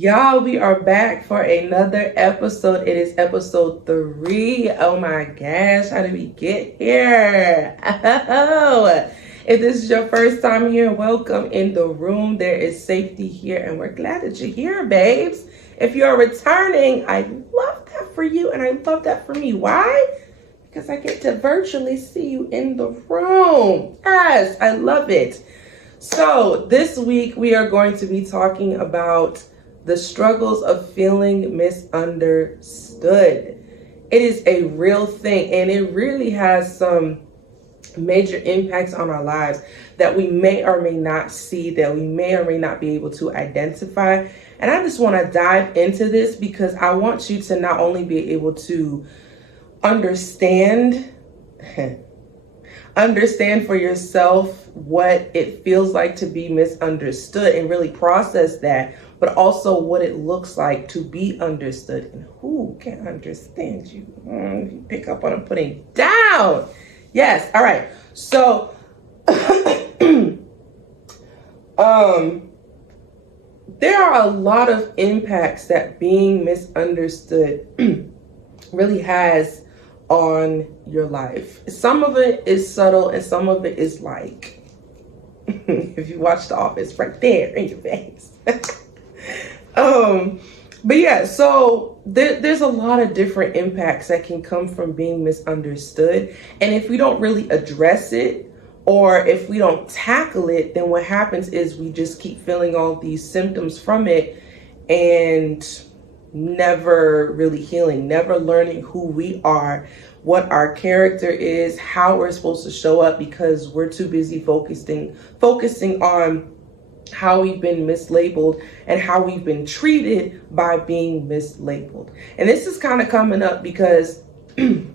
Y'all, we are back for another episode. It is episode 3. Oh my gosh, how did we get here? Oh, if this is your first time here, welcome in the room. There is safety here, and we're glad that you're here, babes. If you're returning, I love that for you, and I love that for me. Why? Because I get to virtually see you in the room. Yes, I love it. So this week, we are going to be talking about the struggles of feeling misunderstood. It is a real thing, and it really has some major impacts on our lives that we may or may not see, that we may or may not be able to identify. And I just want to dive into this because I want you to not only be able to understand for yourself what it feels like to be misunderstood and really process that, but also what it looks like to be understood. And who can understand you? You pick up what I'm putting down. Yes. All right. So, there are a lot of impacts that being misunderstood really has on your life. Some of it is subtle and some of it is like, if you watch The Office, right there in your face. But yeah, so there's a lot of different impacts that can come from being misunderstood. And if we don't really address it, or if we don't tackle it, then what happens is we just keep feeling all these symptoms from it and never really healing, never learning who we are, what our character is, how we're supposed to show up, because we're too busy focusing on how we've been mislabeled and how we've been treated by being mislabeled. And this is kind of coming up because we're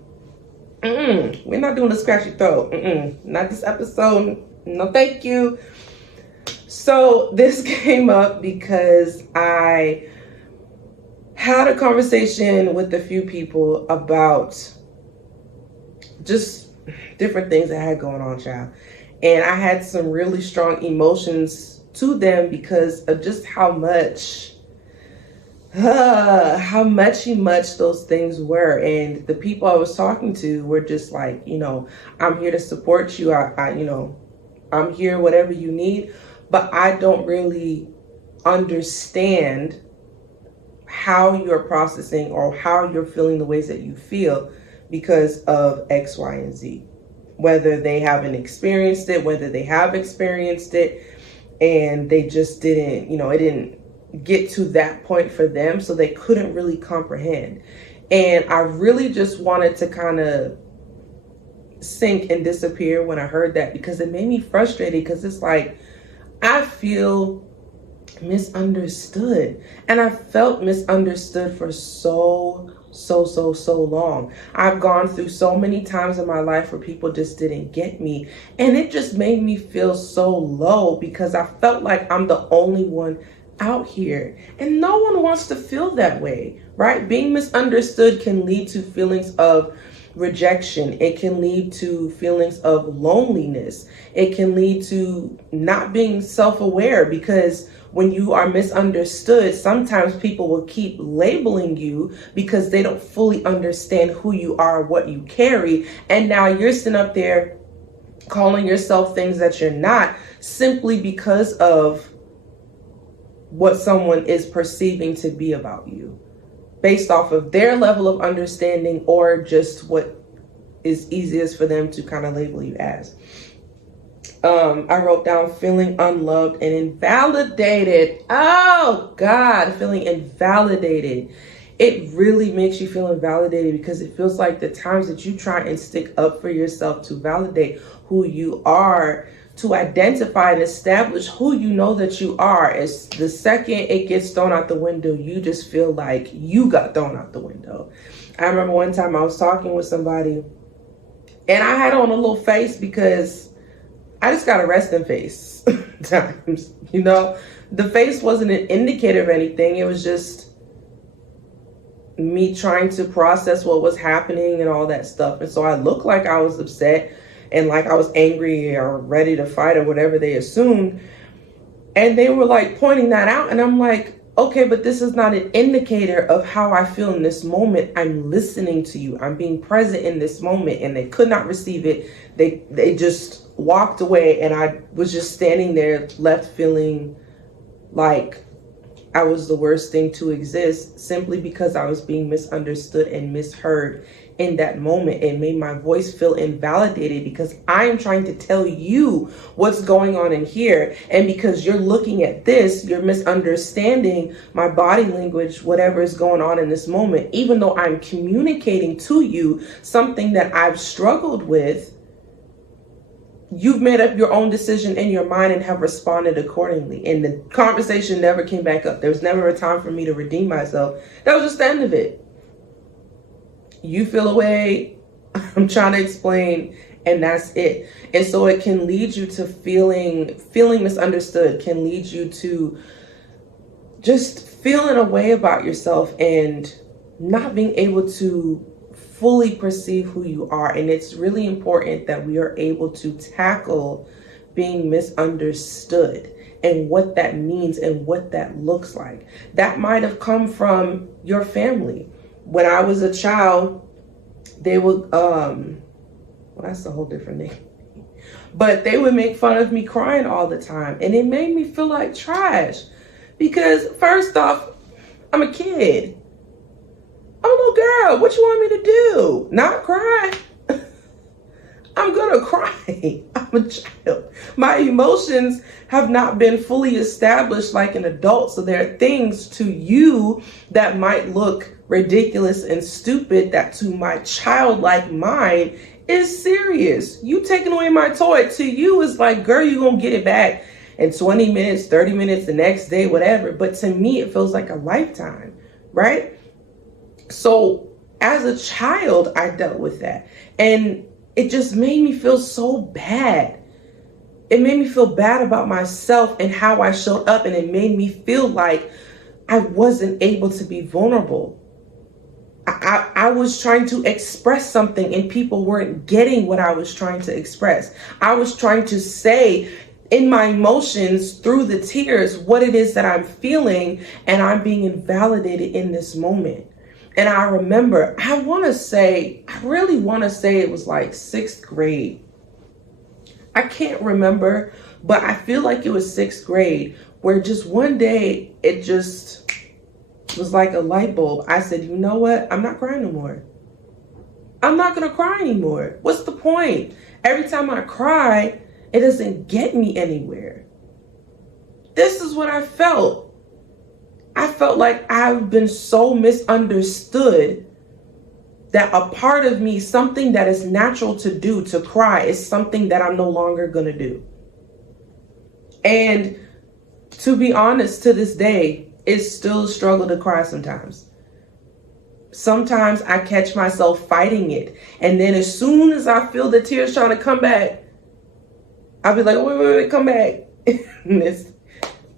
not doing a scratchy throat. Not this episode. No, thank you. So this came up because I had a conversation with a few people about just different things I had going on, child. And I had some really strong emotions to them because of just how much those things were. And the people I was talking to were just like, I'm here to support you. I'm here, whatever you need, but I don't really understand how you're processing or how you're feeling the ways that you feel because of X, Y, and Z. Whether they haven't experienced it, whether they have experienced it, and they just didn't, it didn't get to that point for them, so they couldn't really comprehend. And I really just wanted to kind of sink and disappear when I heard that, because it made me frustrated, because it's like, I feel misunderstood, and I felt misunderstood for so long. I've gone through so many times in my life where people just didn't get me, and it just made me feel so low because I felt like I'm the only one out here, and no one wants to feel that way, right? Being misunderstood can lead to feelings of rejection. It can lead to feelings of loneliness. It can lead to not being self-aware, because when you are misunderstood, sometimes people will keep labeling you because they don't fully understand who you are, what you carry. And now you're sitting up there calling yourself things that you're not, simply because of what someone is perceiving to be about you, based off of their level of understanding, or just what is easiest for them to kind of label you as. I wrote down feeling unloved and invalidated. Oh God, feeling invalidated. It really makes you feel invalidated, because it feels like the times that you try and stick up for yourself to validate who you are, to identify and establish who you know that you are, is the second it gets thrown out the window, you just feel like you got thrown out the window. I remember one time I was talking with somebody, and I had on a little face because I just got a resting face times, the face wasn't an indicator of anything. It was just me trying to process what was happening and all that stuff. And so I looked like I was upset and like I was angry or ready to fight or whatever they assumed. And they were like pointing that out. And I'm like, Okay, but this is not an indicator of how I feel in this moment. I'm listening to you. I'm being present in this moment. And they could not receive it. They just walked away, and I was just standing there left feeling like I was the worst thing to exist, simply because I was being misunderstood and misheard in that moment. It made my voice feel invalidated because I am trying to tell you what's going on in here. And because you're looking at this, you're misunderstanding my body language, whatever is going on in this moment, even though I'm communicating to you something that I've struggled with. You've made up your own decision in your mind and have responded accordingly. And the conversation never came back up. There was never a time for me to redeem myself. That was just the end of it. You feel away, I'm trying to explain, and that's it. And so it can lead you to feeling misunderstood, can lead you to just feeling a way about yourself and not being able to fully perceive who you are. And it's really important that we are able to tackle being misunderstood and what that means and what that looks like. That might have come from your family. When I was a child, they would well, that's a whole different name. But they would make fun of me crying all the time, and it made me feel like trash. Because first off, I'm a kid. I'm a little girl. What you want me to do? Not cry? I'm gonna cry. I'm a child. My emotions have not been fully established like an adult. So there are things to you that might look ridiculous and stupid that to my childlike mind is serious. You taking away my toy, to you is like, girl, you gonna get it back in 20 minutes, 30 minutes, the next day, whatever. But to me, it feels like a lifetime, right? So as a child, I dealt with that. And it just made me feel so bad. It made me feel bad about myself and how I showed up. And it made me feel like I wasn't able to be vulnerable. I was trying to express something and people weren't getting what I was trying to express. I was trying to say in my emotions through the tears what it is that I'm feeling, and I'm being invalidated in this moment. And I remember, I really want to say it was like 6th grade. I can't remember, but I feel like it was 6th grade, where just one day it just was like a light bulb. I said, you know what? I'm not crying no more. I'm not going to cry anymore. What's the point? Every time I cry, it doesn't get me anywhere. This is what I felt. I felt like I've been so misunderstood that a part of me, something that is natural to do, to cry, is something that I'm no longer going to do. And to be honest, to this day, it's still a struggle to cry sometimes. Sometimes I catch myself fighting it. And then as soon as I feel the tears trying to come back, I'll be like, wait, come back.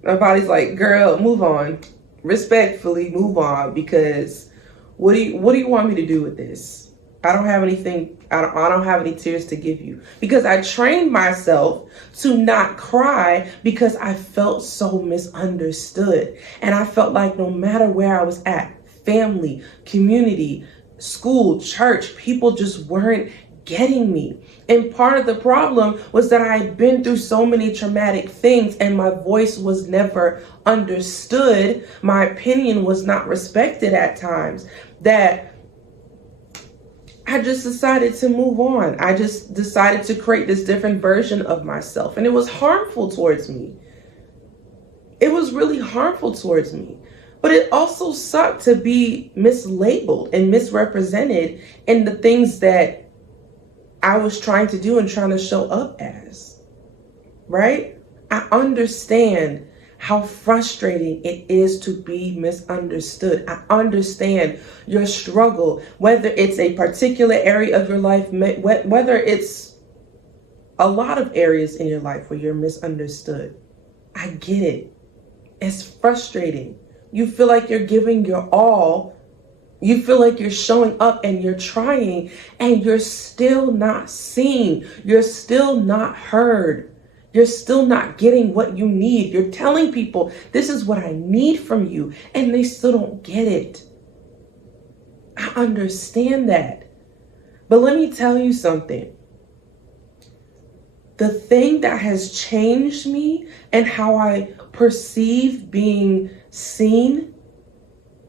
My body's like, girl, move on. Respectfully move on, because what do you want me to do with this? I don't have anything. I don't have any tears to give you, because I trained myself to not cry because I felt so misunderstood. And I felt like no matter where I was at, family, community, school, church, people just weren't getting me. And part of the problem was that I had been through so many traumatic things and my voice was never understood. My opinion was not respected at times, that I just decided to move on. I just decided to create this different version of myself. And it was harmful towards me. It was really harmful towards me. But it also sucked to be mislabeled and misrepresented in the things that I was trying to do and trying to show up as, right? I understand how frustrating it is to be misunderstood. I understand your struggle, whether it's a particular area of your life, whether it's a lot of areas in your life where you're misunderstood. I get it. It's frustrating. You feel like you're giving your all. You feel like you're showing up and you're trying and you're still not seen. You're still not heard. You're still not getting what you need. You're telling people, this is what I need from you, and they still don't get it. I understand that. But let me tell you something. The thing that has changed me and how I perceive being seen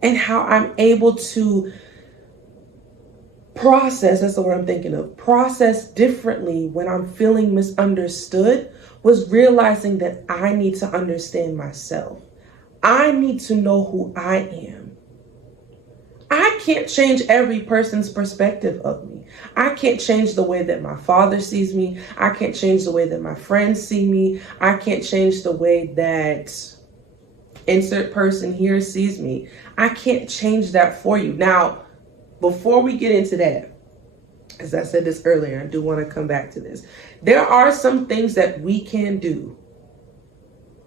and how I'm able to process, that's the word I'm thinking of, process differently when I'm feeling misunderstood, was realizing that I need to understand myself. I need to know who I am. I can't change every person's perspective of me. I can't change the way that my father sees me. I can't change the way that my friends see me. I can't change the way that insert person here sees me. I can't change that for you. Now, before we get into that, as I said this earlier, I do want to come back to this. There are some things that we can do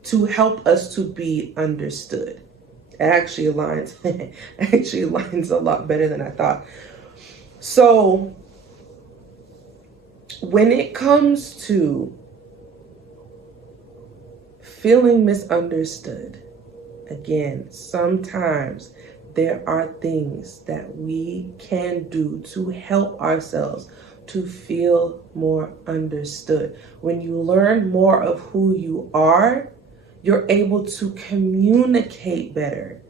to help us to be understood. It actually aligns a lot better than I thought. So when it comes to feeling misunderstood, again, sometimes there are things that we can do to help ourselves to feel more understood. When you learn more of who you are, you're able to communicate better.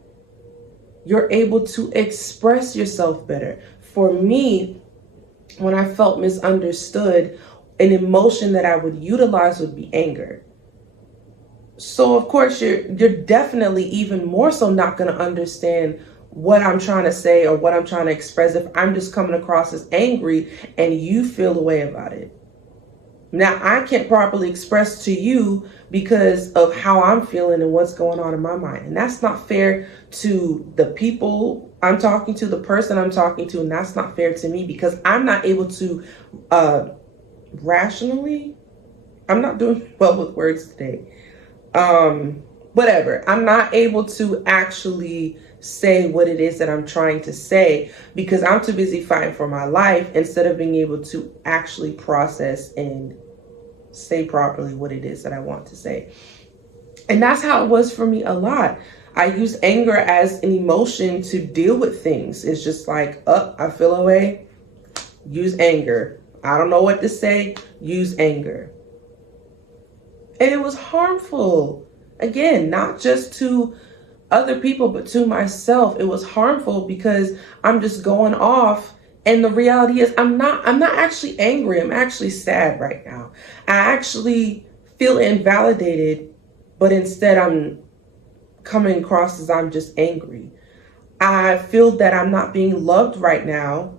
You're able to express yourself better. For me, when I felt misunderstood, an emotion that I would utilize would be anger. So of course, you're definitely even more so not going to understand what I'm trying to say or what I'm trying to express if I'm just coming across as angry and you feel a way about it. Now, I can't properly express to you because of how I'm feeling and what's going on in my mind. And that's not fair to the people I'm talking to, the person I'm talking to, and that's not fair to me because I'm not able to rationally, I'm not doing well with words today. Whatever. I'm not able to actually say what it is that I'm trying to say because I'm too busy fighting for my life instead of being able to actually process and say properly what it is that I want to say. And that's how it was for me a lot. I use anger as an emotion to deal with things. It's just like, I feel away, use anger. I don't know what to say, use anger. And it was harmful. Again, not just to other people, but to myself. It was harmful because I'm just going off. And the reality is I'm not actually angry. I'm actually sad right now. I actually feel invalidated, but instead I'm coming across as I'm just angry. I feel that I'm not being loved right now,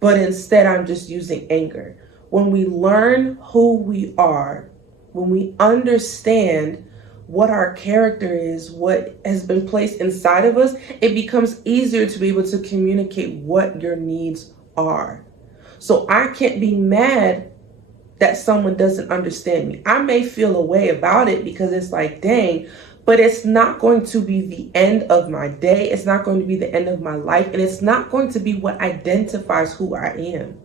but instead I'm just using anger. When we learn who we are, when we understand what our character is, what has been placed inside of us, it becomes easier to be able to communicate what your needs are. So I can't be mad that someone doesn't understand me. I may feel a way about it because it's like, dang, but it's not going to be the end of my day. It's not going to be the end of my life. And it's not going to be what identifies who I am.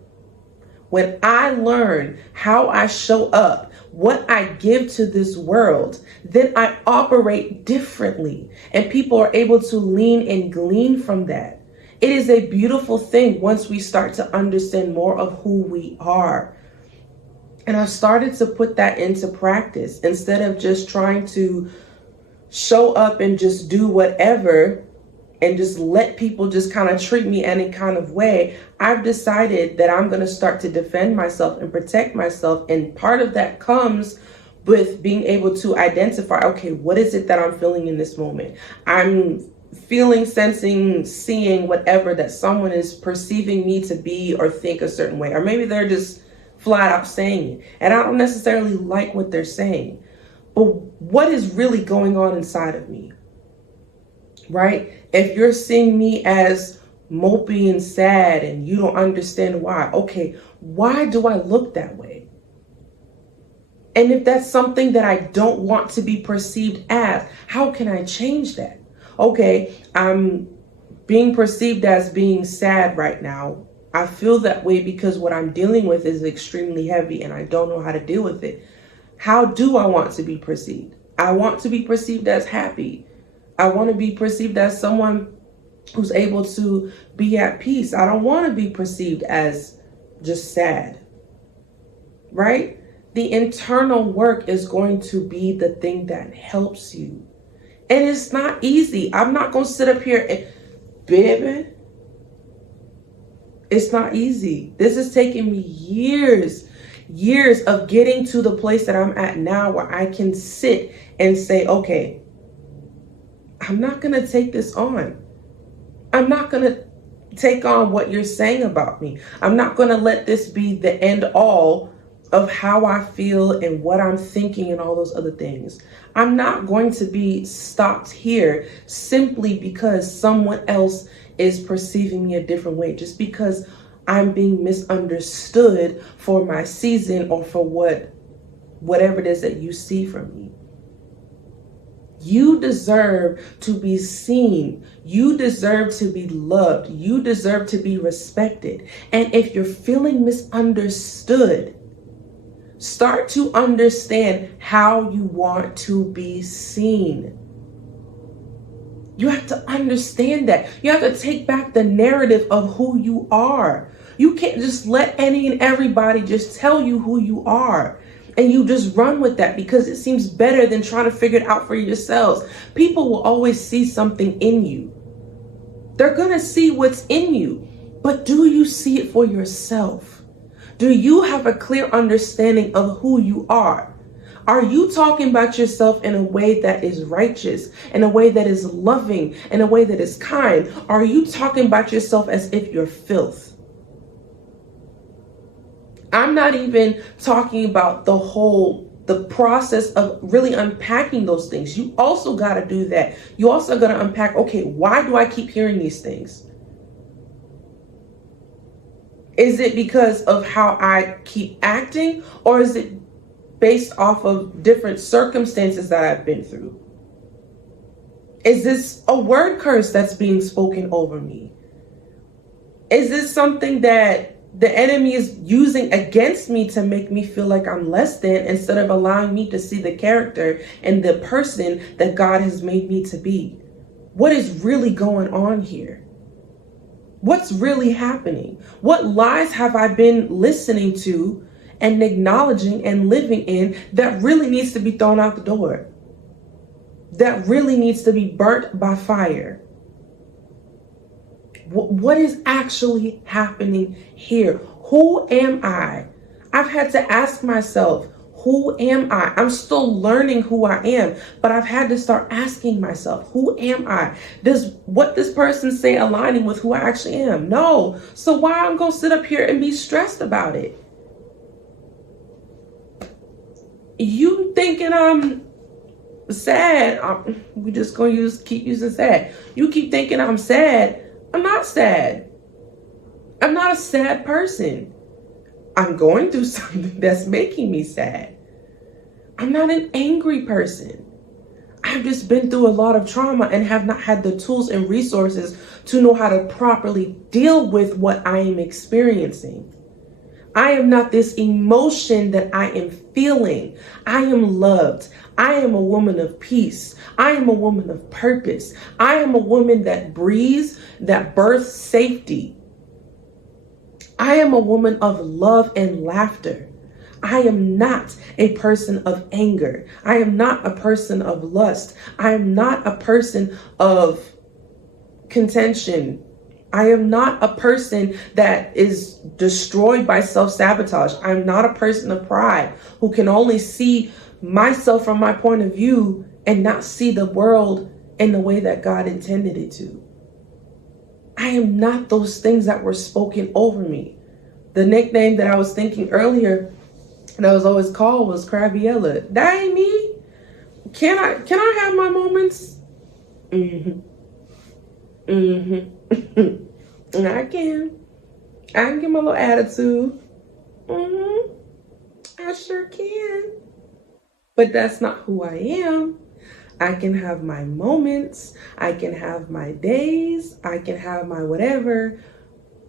When I learn how I show up, what I give to this world, then I operate differently and people are able to lean and glean from that. It is a beautiful thing once we start to understand more of who we are. And I've started to put that into practice instead of just trying to show up and just do whatever and just let people just kind of treat me any kind of way. I've decided that I'm going to start to defend myself and protect myself. And part of that comes with being able to identify, okay, what is it that I'm feeling in this moment? I'm feeling, sensing, seeing whatever that someone is perceiving me to be or think a certain way. Or maybe they're just flat out saying it. And I don't necessarily like what they're saying. But what is really going on inside of me? Right? If you're seeing me as mopey and sad and you don't understand why, okay, why do I look that way? And if that's something that I don't want to be perceived as, how can I change that? Okay, I'm being perceived as being sad right now. I feel that way because what I'm dealing with is extremely heavy and I don't know how to deal with it. How do I want to be perceived? I want to be perceived as happy. I want to be perceived as someone who's able to be at peace. I don't want to be perceived as just sad, right? The internal work is going to be the thing that helps you. And it's not easy. I'm not going to sit up here and, baby, it's not easy. This is taking me years of getting to the place that I'm at now, where I can sit and say, okay, I'm not going to take this on. I'm not going to take on what you're saying about me. I'm not going to let this be the end all of how I feel and what I'm thinking and all those other things. I'm not going to be stopped here simply because someone else is perceiving me a different way, just because I'm being misunderstood for my season or for whatever it is that you see from me. You deserve to be seen. You deserve to be loved. You deserve to be respected. And if you're feeling misunderstood, start to understand how you want to be seen. You have to understand that. You have to take back the narrative of who you are. You can't just let any and everybody just tell you who you are. And you just run with that because it seems better than trying to figure it out for yourselves. People will always see something in you. They're going to see what's in you. But do you see it for yourself? Do you have a clear understanding of who you are? Are you talking about yourself in a way that is righteous, in a way that is loving, in a way that is kind? Are you talking about yourself as if you're filth? I'm not even talking about the process of really unpacking those things. You also got to do that. You also got to unpack, okay, why do I keep hearing these things? Is it because of how I keep acting, or is it based off of different circumstances that I've been through? Is this a word curse that's being spoken over me? Is this something that the enemy is using against me to make me feel like I'm less than, instead of allowing me to see the character and the person that God has made me to be? What is really going on here? What's really happening? What lies have I been listening to and acknowledging and living in that really needs to be thrown out the door? That really needs to be burnt by fire? What is actually happening here? Who am I? I've had to ask myself, who am I? I'm still learning who I am, but I've had to start asking myself, who am I? Does what this person say aligning with who I actually am? No. So why I'm going to sit up here and be stressed about it? You thinking I'm sad? We just going to keep using sad. You keep thinking I'm sad. I'm not sad. I'm not a sad person. I'm going through something that's making me sad. I'm not an angry person. I've just been through a lot of trauma and have not had the tools and resources to know how to properly deal with what I am experiencing. I am not this emotion that I am feeling. I am loved. I am a woman of peace. I am a woman of purpose. I am a woman that breathes, that births safety. I am a woman of love and laughter. I am not a person of anger. I am not a person of lust. I am not a person of contention. I am not a person that is destroyed by self-sabotage. I'm not a person of pride who can only see myself from my point of view and not see the world in the way that God intended it to. I am not those things that were spoken over me. The nickname that I was thinking earlier that I was always called was Crabiella. That ain't me. Can I have my moments? And I can get my little attitude. I sure can. But that's not who I am. I can have my moments. I can have my days. I can have my whatever.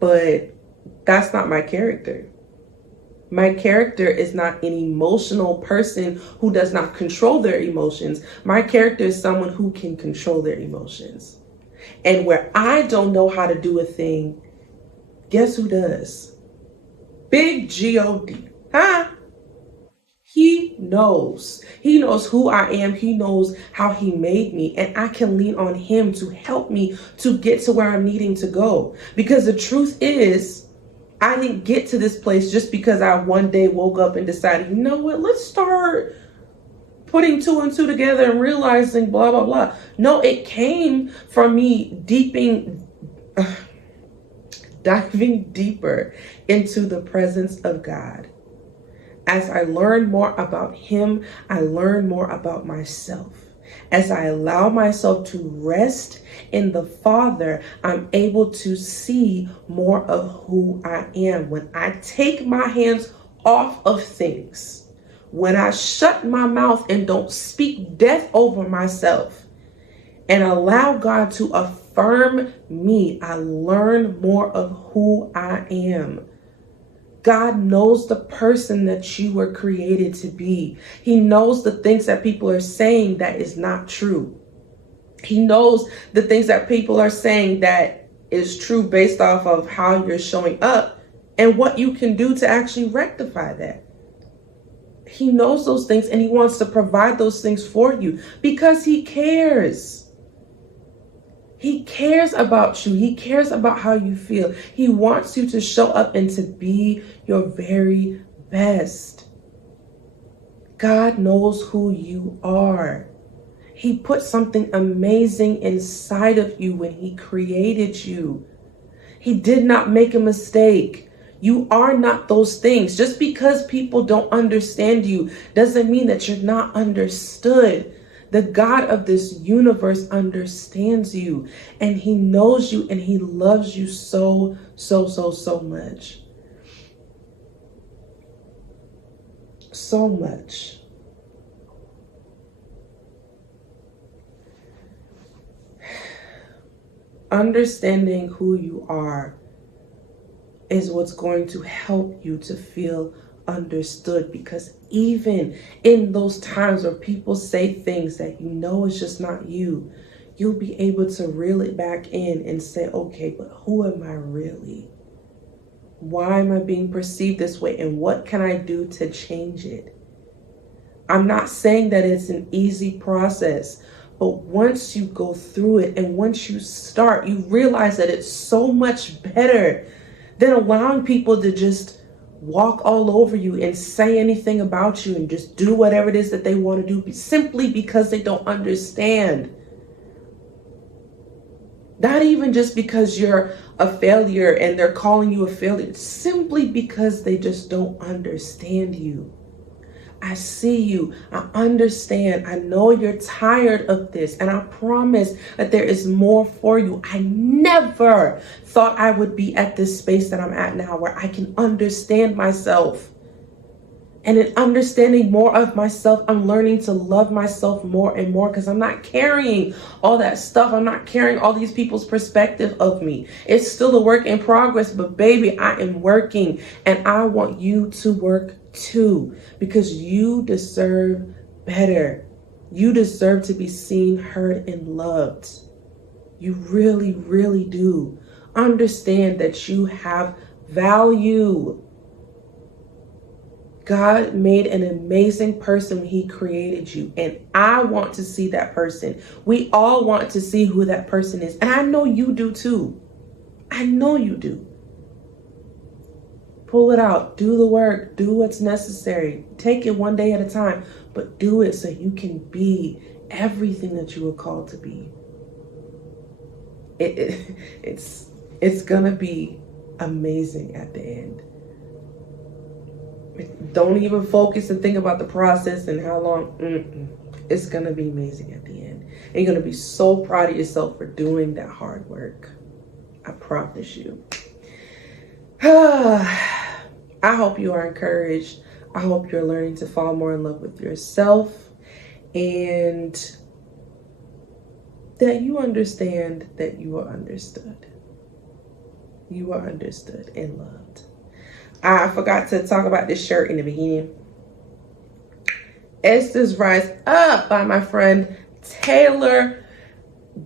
But that's not my character. My character is not an emotional person who does not control their emotions. My character is someone who can control their emotions. And where I don't know how to do a thing, guess who does? Big G-O-D. Huh? He knows. He knows who I am. He knows how he made me. And I can lean on him to help me to get to where I'm needing to go. Because the truth is, I didn't get to this place just because I one day woke up and decided, you know what, let's start putting two and two together and realizing blah, blah, blah. No, it came from me diving deeper into the presence of God. As I learn more about him, I learn more about myself. As I allow myself to rest in the Father, I'm able to see more of who I am. When I take my hands off of things, when I shut my mouth and don't speak death over myself and allow God to affirm me, I learn more of who I am. God knows the person that you were created to be. He knows the things that people are saying that is not true. He knows the things that people are saying that is true based off of how you're showing up and what you can do to actually rectify that. He knows those things and he wants to provide those things for you because he cares. He cares about you. He cares about how you feel. He wants you to show up and to be your very best. God knows who you are. He put something amazing inside of you when he created you. He did not make a mistake. You are not those things. Just because people don't understand you doesn't mean that you're not understood. The God of this universe understands you and he knows you and he loves you so, so, so, so much. So much. Understanding who you are is what's going to help you to feel understood, because even in those times where people say things that you know is just not you, you'll be able to reel it back in and say, okay, but who am I really? Why am I being perceived this way? And what can I do to change it? I'm not saying that it's an easy process, but once you go through it and once you start, you realize that it's so much better than allowing people to just walk all over you and say anything about you and just do whatever it is that they want to do simply because they don't understand. Not even just because you're a failure and they're calling you a failure, simply because they just don't understand you. I see you. I understand. I know you're tired of this. And I promise that there is more for you. I never thought I would be at this space that I'm at now where I can understand myself. And in understanding more of myself, I'm learning to love myself more and more because I'm not carrying all that stuff. I'm not carrying all these people's perspective of me. It's still a work in progress, but baby, I am working and I want you to work too, because you deserve better. You deserve to be seen, heard, and loved. You really, really do. Understand that you have value. God made an amazing person when he created you, and I want to see that person. We all want to see who that person is, and I know you do too. I know you do. Pull it out, do the work, do what's necessary. Take it one day at a time, but do it so you can be everything that you were called to be. It's gonna be amazing at the end. Don't even focus and think about the process and how long. It's gonna be amazing at the end. And you're gonna be so proud of yourself for doing that hard work. I promise you. I hope you are encouraged. I hope you're learning to fall more in love with yourself and that you understand that you are understood. You are understood and loved. I forgot to talk about this shirt in the beginning. Esther's Rise Up by my friend Taylor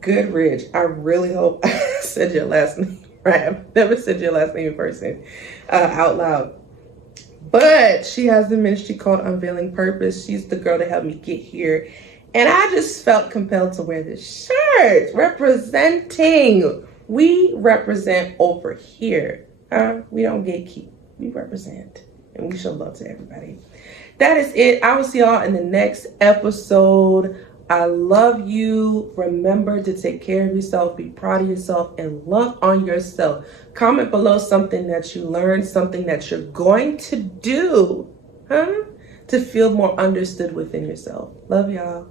Goodrich. I really hope I said your last name right. I've never said your last name in person out loud. But she has the ministry called Unveiling Purpose. She's the girl that helped me get here. And I just felt compelled to wear this shirt representing. We represent over here. We don't gatekeep. We represent. And we show love to everybody. That is it. I will see y'all in the next episode. I love you. Remember to take care of yourself, be proud of yourself, and love on yourself. Comment below something that you learned, something that you're going to do, to feel more understood within yourself. Love y'all.